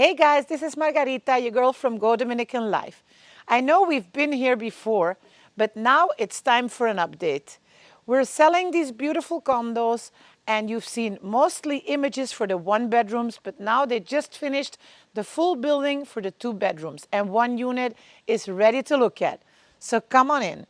Hey guys, this is Margarita, your girl from Dominican Life. I know we've been here before, but now it's time for an update. We're selling these beautiful condos, and you've seen mostly images for the one bedrooms, but now they just finished the full building for the two bedrooms, and one unit is ready to look at. So come on in.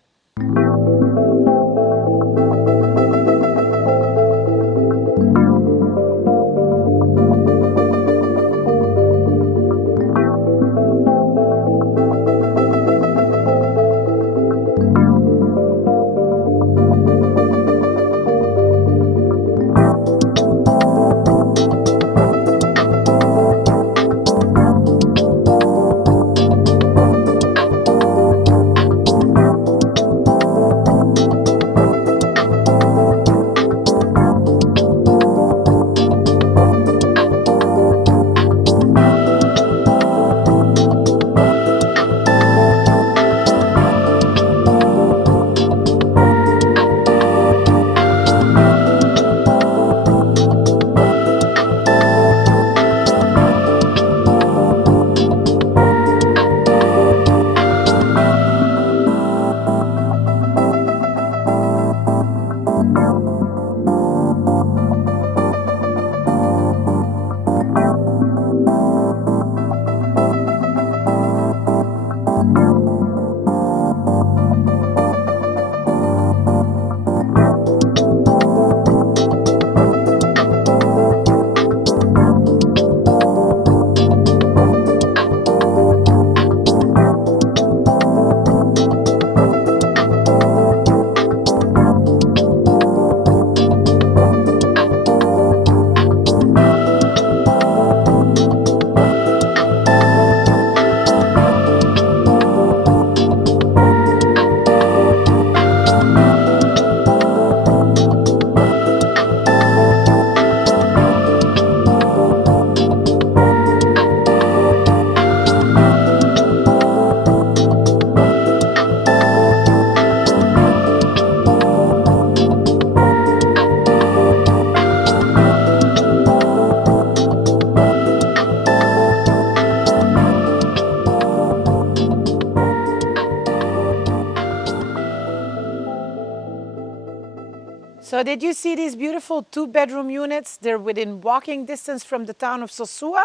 So did you see these beautiful two-bedroom units? They're within walking distance from the town of Sosua,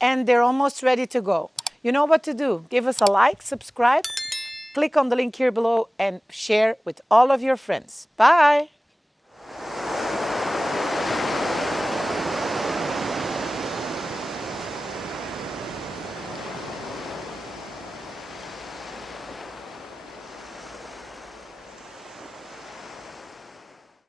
and they're almost ready to go. You know what to do. Give us a like, subscribe, click on the link here below, and share with all of your friends. Bye.